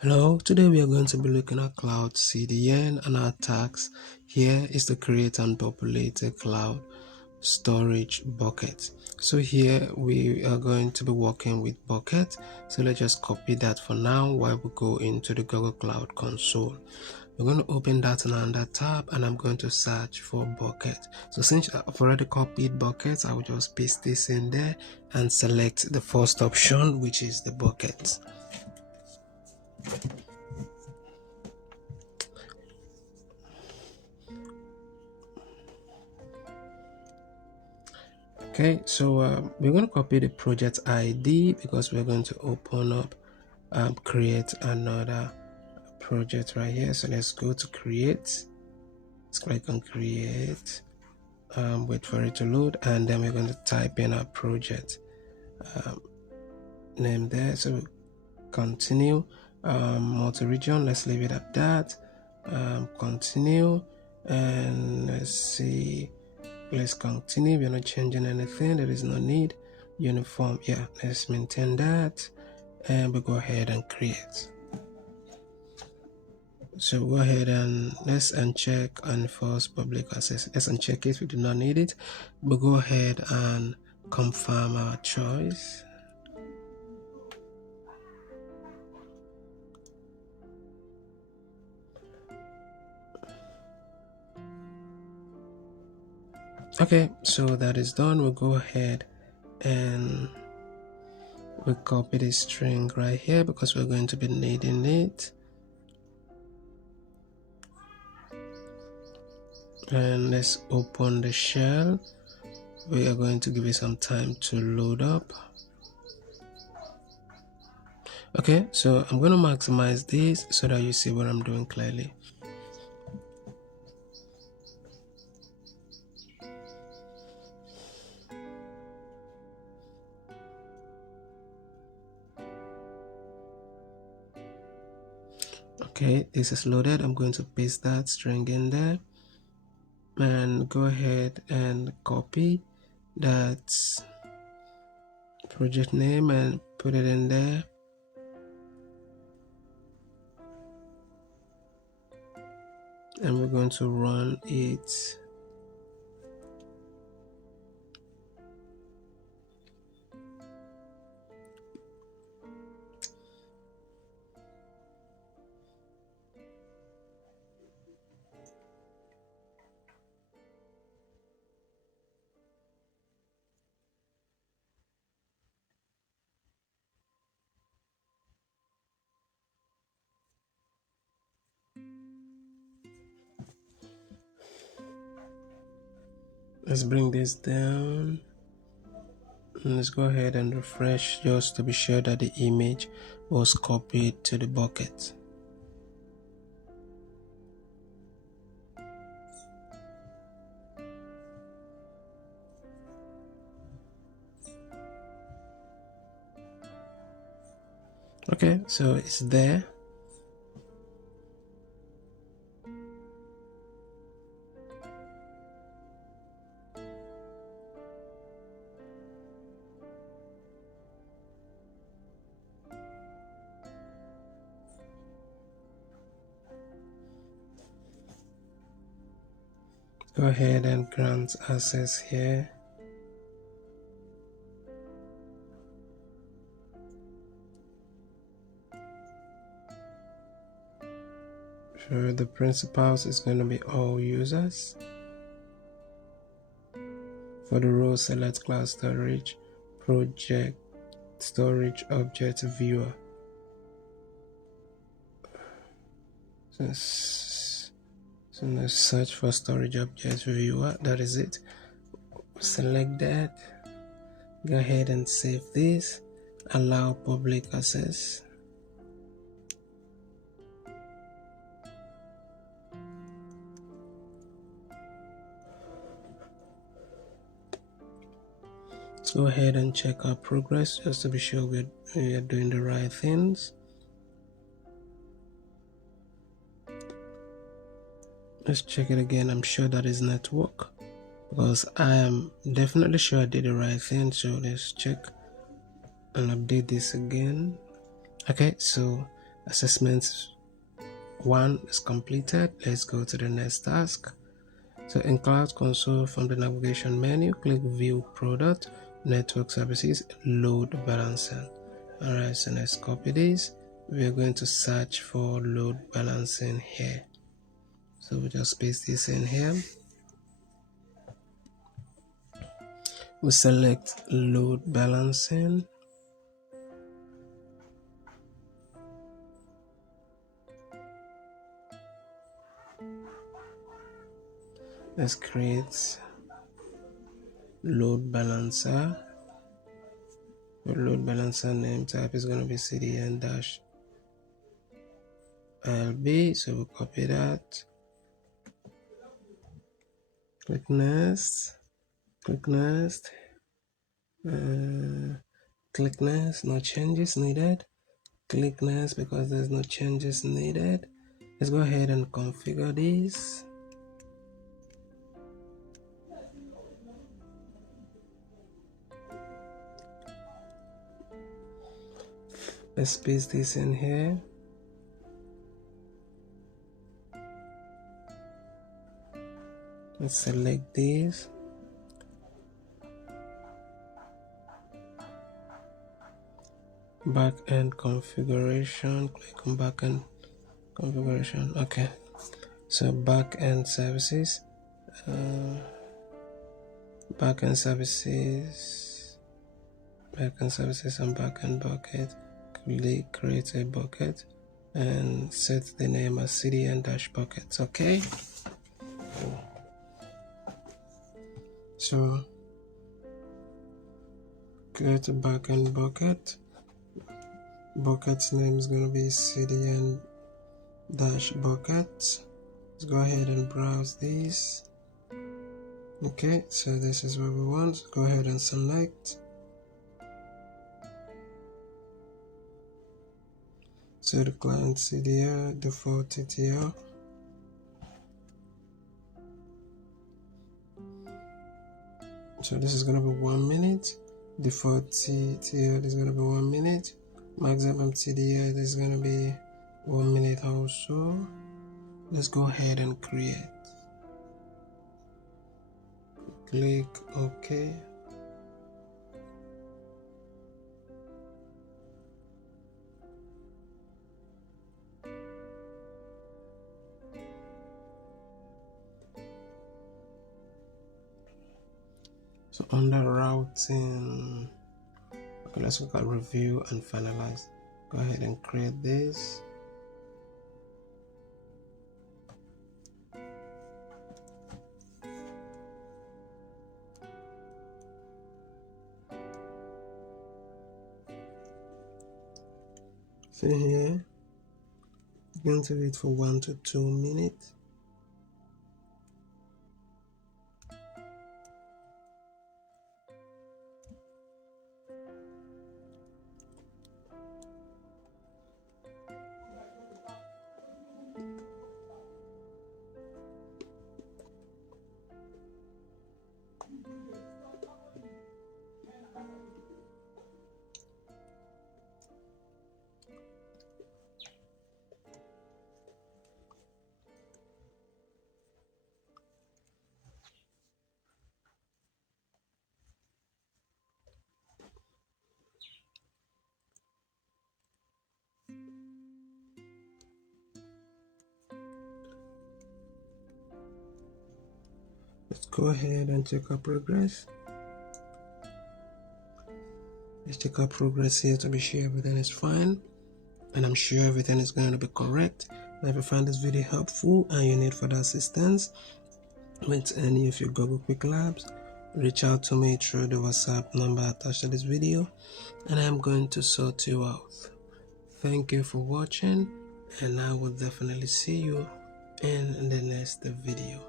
Hello, today we are going to be looking at Cloud CDN, and our task here is to create and populate a cloud storage bucket. So here we are going to be working with bucket. So let's just copy that for now while we go into the Google Cloud console. We're going to open that in another tab, and I'm going to search for bucket. So since I've already copied buckets, I will just paste this in there and select the first option, which is the bucket. Okay, so we're going to copy the project ID because we're going to open up, create another project right here. So let's go to create. Let's click on create, wait for it to load, and then we're going to type in our project name there. So continue, multi-region, let's leave it at that. Continue, and let's see. Let's continue. We're not changing anything. There is no need. Uniform, yeah, let's maintain that, and we go ahead and create. So go ahead and let's uncheck enforce public access. Let's uncheck it. We do not need it. We'll go ahead and confirm our choice. Okay, so that is done. We'll go ahead and we copy the string right here because we're going to be needing it. And let's open the shell. We are going to give it some time to load up. Okay, so I'm going to maximize this so that you see what I'm doing clearly. Okay, this is loaded. I'm going to paste that string in there and go ahead and copy that project name and put it in there. And we're going to run it. Let's bring this down. And let's go ahead and refresh just to be sure that the image was copied to the bucket. Okay, so it's there. Go ahead and grant access here. For the principals, it's going to be all users. For the role, select Cloud Storage, Project Storage Object Viewer. So let's search for Storage Object Viewer. That is it. Select that. Go ahead and save this. Allow public access. Let's go ahead and check our progress just to be sure we are doing the right things. Let's check it again. I'm sure that is network because I am definitely sure I did the right thing. So let's check and update this again. Okay, so Assessment 1 is completed. Let's go to the next task. So in Cloud Console, from the navigation menu, click View Product, Network Services, Load Balancing. Alright, so let's copy this. We are going to search for load balancing here. So we just paste this in here. We select load balancing. Let's create load balancer. The load balancer name type is going to be CDN-LB. So we'll copy that. Click next. Click next. Click next. No changes needed. Click next because there's no changes needed. Let's go ahead and configure this. Let's paste this in here. Let's select this. Backend configuration. Click on backend configuration. Okay. So backend services. Backend services and backend bucket. Click create a bucket and set the name as CDN-buckets. Okay. So create a backend bucket. Bucket's name is going to be CDN-buckets. Let's go ahead and browse this. Okay, so this is what we want. Go ahead and select. So the Cloud CDN, default TTL. So this is going to be 1 minute. Default TTL is going to be 1 minute. Maximum TDL is going to be 1 minute also. Let's go ahead and create. Click OK. So under routing, okay, let's look at review and finalize. Go ahead and create this. See here, you're going to wait for 1 to 2 minutes. Let's go ahead and check our progress. Let's check our progress here to be sure everything is fine, and I'm sure everything is going to be correct. Now if you find this video helpful and you need further assistance with any of your Google Qwiklabs, reach out to me through the WhatsApp number attached to this video and I'm going to sort you out. Thank you for watching, and I will definitely see you in the next video.